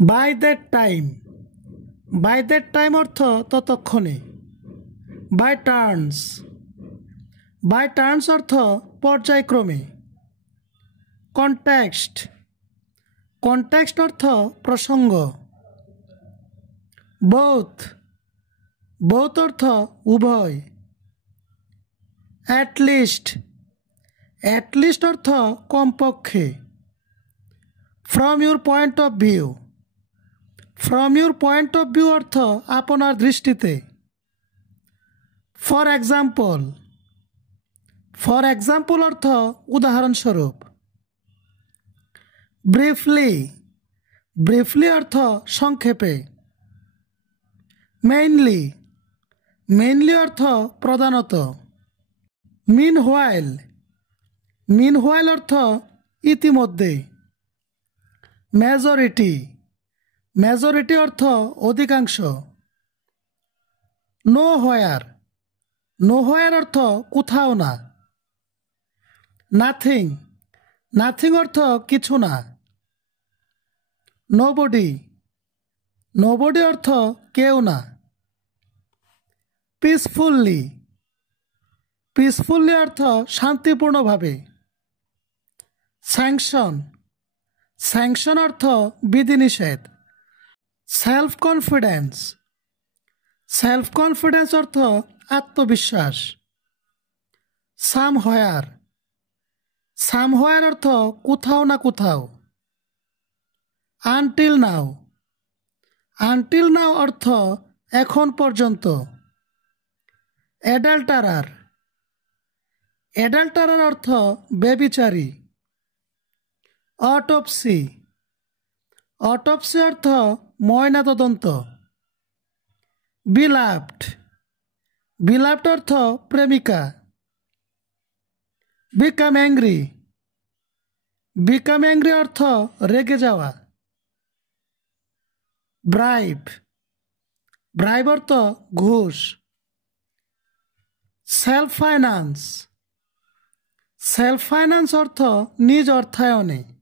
By that time, by that time অর্থ ততক্ষণে। By turns, by turns অর্থ পর্যায়ক্রমে। কনটেক্সট, কনটেক্সট অর্থ প্রসঙ্গ। বোথ, বোথ অর্থ উভয়। অ্যাটলিস্ট, অ্যাটলিস্ট অর্থ কমপক্ষে। From your point of view, from your point of view অর্থ আপনার দৃষ্টিতে। ফর এক্সাম্পল, ফর এক্সাম্পল অর্থ উদাহরণস্বরূপ। ব্রিফলি, ব্রিফলি অর্থ সংক্ষেপে। মেইনলি, মেইনলি অর্থ প্রধানত। মিনহোয়াইল, মিনহোয়াইল অর্থ ইতিমধ্যে। মেজরিটি, মেজরিটি অর্থ অধিকাংশ। নো হোয়ার, নো হোয়ার অর্থ কোথাও না। নাথিং, নাথিং অর্থ কিছু না। নোবডি, নোবডি অর্থ কেউ না। পিসফুল্লি, পিসফুল্লি অর্থ শান্তিপূর্ণভাবে। স্যাংশন, স্যাংশন অর্থ বিধিনিষেধ। সেলফ কনফিডেন্স, সেলফ কনফিডেন্স অর্থ আত্মবিশ্বাস। সামহোয়ার, সামহোয়ার অর্থ কোথাও না কোথাও। আনটিল নাও, আনটিল নাও অর্থ এখন পর্যন্ত। অ্যাডাল্টারার, অ্যাডাল্টারার অর্থ ব্যভিচারী। অটোপসি, অটোপসি অর্থ ময়নাতদন্ত। বিলাভড, বিলাভড অর্থ প্রেমিকা। বিকাম অ্যাংরি, বিকাম অ্যাংরি অর্থ রেগে যাওয়া। ব্রাইব, ব্রাইব অর্থ ঘুষ। সেলফ ফাইন্যান্স, সেলফ ফাইন্যান্স অর্থ নিজ অর্থায়নে।